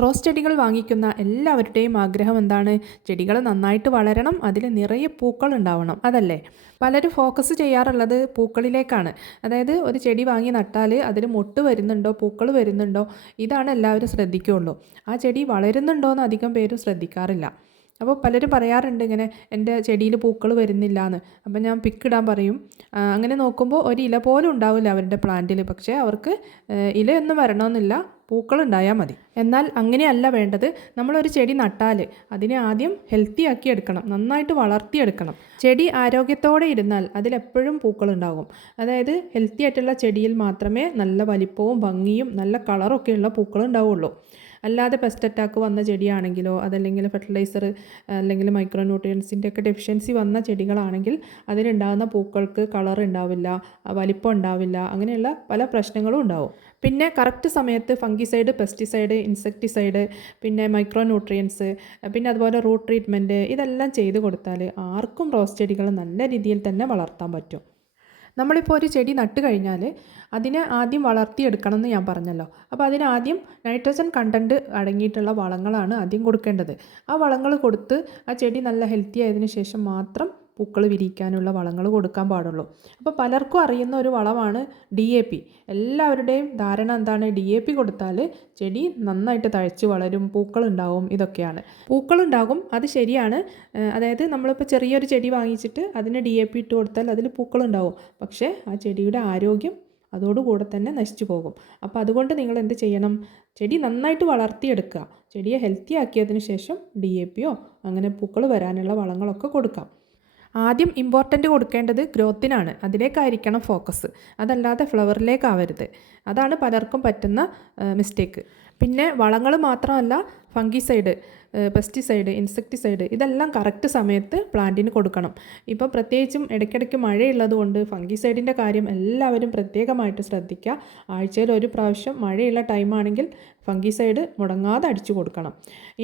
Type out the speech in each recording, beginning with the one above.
Rose ചെടികൾ വാങ്ങിക്കുന്ന എല്ലാവരുടെയും ആഗ്രഹം എന്താണ്? ചെടികൾ നന്നായിട്ട് വളരണം അതിൽ നിറയെ പൂക്കൾ ഉണ്ടാവണം. അതല്ലേ? പലരും ഫോക്കസ് ചെയ്യാറുള്ളത് പൂക്കളിലേക്കാണ്. അതായത് ഒരു ചെടി വാങ്ങി നട്ടാൽ അതിൽ മൊട്ട് വരുന്നുണ്ടോ പൂക്കൾ വരുന്നുണ്ടോ? ഇതാണ് എല്ലാവരും ശ്രദ്ധിക്കുകയുള്ളൂ ആ ചെടി വളരുന്നുണ്ടോ എന്ന് അധികം പേരും ശ്രദ്ധിക്കാറില്ല. അപ്പോൾ പലരും പറയാറുണ്ട് ഇങ്ങനെ എന്റെ ചെടിയിൽ പൂക്കൾ വരുന്നില്ല എന്ന്. അപ്പം ഞാൻ പിക്കിടാൻ പറയും. അങ്ങനെ നോക്കുമ്പോൾ ഒരു ഇല പോലും ഉണ്ടാവില്ല അവരുടെ പ്ലാന്റിൽ പക്ഷേ അവർക്ക് ഇലയൊന്നും വരണമെന്നില്ല. പൂക്കൾ ഉണ്ടായാൽ മതി. എന്നാൽ അങ്ങനെയല്ല വേണ്ടത്. നമ്മളൊരു ചെടി നട്ടാൽ അതിനെ ആദ്യം ഹെൽത്തി ആക്കി എടുക്കണം. നന്നായിട്ട് വളർത്തിയെടുക്കണം. ചെടി ആരോഗ്യത്തോടെ ഇരുന്നാൽ അതിലെപ്പോഴും പൂക്കളുണ്ടാകും. അതായത് ഹെൽത്തി ആയിട്ടുള്ള ചെടിയിൽ മാത്രമേ നല്ല വലിപ്പവും ഭംഗിയും നല്ല കളറൊക്കെയുള്ള പൂക്കൾ ഉണ്ടാവുള്ളൂ അല്ലാതെ പെസ്റ്റ് അറ്റാക്ക് വന്ന ചെടിയാണെങ്കിലോ അതല്ലെങ്കിൽ ഫെർട്ടിലൈസർ അല്ലെങ്കിൽ മൈക്രോ ന്യൂട്രിയൻസിന്റെ ഒക്കെ ഡെഫിഷ്യൻസി വന്ന ചെടികളാണെങ്കിൽ അതിനുണ്ടാകുന്ന പൂക്കൾക്ക് കളർ ഉണ്ടാവില്ല വലിപ്പം ഉണ്ടാവില്ല അങ്ങനെയുള്ള പല പ്രശ്നങ്ങളും ഉണ്ടാവും. പിന്നെ കറക്റ്റ് സമയത്ത് ഫംഗിസൈഡ് പെസ്റ്റിസൈഡ് ഇൻസെക്ടിസൈഡ് പിന്നെ മൈക്രോ ന്യൂട്രിയൻസ് പിന്നെ അതുപോലെ റൂട്ട് ട്രീറ്റ്മെന്റ് ഇതെല്ലാം ചെയ്ത് കൊടുത്താൽ ആർക്കും റോസ് ചെടികൾ നല്ല രീതിയിൽ തന്നെ വളർത്താൻ പറ്റും. നമ്മളിപ്പോൾ ഒരു ചെടി നട്ട് കഴിഞ്ഞാൽ അതിനെ ആദ്യം വളർത്തിയെടുക്കണം എന്ന് ഞാൻ പറഞ്ഞല്ലോ. അപ്പോൾ അതിനാദ്യം നൈട്രജൻ കണ്ടന്റ് അടങ്ങിയിട്ടുള്ള വളങ്ങളാണ് ആദ്യം കൊടുക്കേണ്ടത്. ആ വളങ്ങൾ കൊടുത്ത് ആ ചെടി നല്ല ഹെൽത്തി ആയതിനു ശേഷം മാത്രം പൂക്കൾ വിരിയിക്കാനുള്ള വളങ്ങൾ കൊടുക്കാൻ പാടുള്ളൂ. അപ്പോൾ പലർക്കും അറിയുന്ന ഒരു വളമാണ് ഡി എ പി. എല്ലാവരുടെയും ധാരണ എന്താണ്? ഡി എ പി കൊടുത്താൽ ചെടി നന്നായിട്ട് തഴച്ച് വളരും പൂക്കളുണ്ടാവും ഇതൊക്കെയാണ്. പൂക്കളുണ്ടാകും അത് ശരിയാണ്. അതായത് നമ്മളിപ്പോൾ ചെറിയൊരു ചെടി വാങ്ങിച്ചിട്ട് അതിന് ഡി എ പി ഇട്ട് കൊടുത്താൽ അതിൽ പൂക്കളുണ്ടാവും. പക്ഷേ ആ ചെടിയുടെ ആരോഗ്യം അതോടുകൂടെ തന്നെ നശിച്ചു പോകും. അപ്പോൾ അതുകൊണ്ട് നിങ്ങൾ എന്ത് ചെയ്യണം? ചെടി നന്നായിട്ട് വളർത്തിയെടുക്കുക. ചെടിയെ ഹെൽത്തി ആക്കിയതിന് ശേഷം ഡി എ പിയോ അങ്ങനെ പൂക്കൾ വരാനുള്ള വളങ്ങളൊക്കെ കൊടുക്കാം. ആദ്യം ഇമ്പോർട്ടന്റ് കൊടുക്കേണ്ടത് ഗ്രോത്തിനാണ്. അതിലേക്കായിരിക്കണം ഫോക്കസ് അതല്ലാതെ ഫ്ലവറിലേക്കാവരുത് അതാണ് പലർക്കും പറ്റുന്ന മിസ്റ്റേക്ക് പിന്നെ വളങ്ങൾ മാത്രമല്ല ഫംഗിസൈഡ് പെസ്റ്റിസൈഡ് ഇൻസെക്ടിസൈഡ് ഇതെല്ലാം കറക്റ്റ് സമയത്ത് പ്ലാന്റിന് കൊടുക്കണം. ഇപ്പോൾ പ്രത്യേകിച്ചും ഇടയ്ക്കിടയ്ക്ക് മഴയുള്ളതുകൊണ്ട് ഫംഗിസൈഡിന്റെ കാര്യം എല്ലാവരും പ്രത്യേകമായിട്ട് ശ്രദ്ധിക്കുക. ആഴ്ചയിൽ ഒരു പ്രാവശ്യം മഴയുള്ള ടൈമാണെങ്കിൽ ഫംഗിസൈഡ് മുടങ്ങാതെ അടിച്ചു കൊടുക്കണം.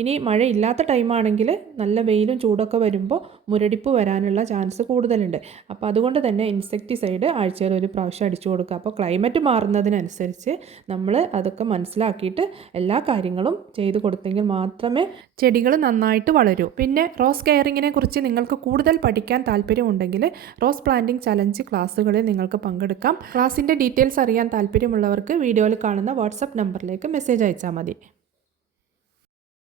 ഇനി മഴയില്ലാത്ത ടൈമാണെങ്കിൽ നല്ല വെയിലും ചൂടൊക്കെ വരുമ്പോൾ മുരടിപ്പ് വരാനുള്ള ചാൻസ് കൂടുതലുണ്ട്. അപ്പോൾ അതുകൊണ്ട് തന്നെ ഇൻസെക്ടിസൈഡ് ആഴ്ചയിൽ ഒരു പ്രാവശ്യം അടിച്ചു കൊടുക്കുക. അപ്പോൾ ക്ലൈമറ്റ് മാറുന്നതിനനുസരിച്ച് നമ്മൾ അതൊക്കെ മനസ്സിലാക്കിയിട്ട് എല്ലാ കാര്യങ്ങളും ചെയ്തു കൊടുത്തെങ്കിൽ മാത്രമേ ചെടികൾ നന്നായിട്ട് വളരൂ. പിന്നെ റോസ് കെയറിങ്ങിനെ കുറിച്ച് നിങ്ങൾക്ക് കൂടുതൽ പഠിക്കാൻ താല്പര്യമുണ്ടെങ്കിൽ റോസ് പ്ലാന്റിംഗ് ചലഞ്ച് ക്ലാസ്സുകളിൽ നിങ്ങൾക്ക് പങ്കെടുക്കാം. ക്ലാസ്സിന്റെ ഡീറ്റെയിൽസ് അറിയാൻ താല്പര്യമുള്ളവർക്ക് വീഡിയോയിൽ കാണുന്ന വാട്സപ്പ് നമ്പറിലേക്ക് മെസ്സേജ് അയച്ചാൽ മതി.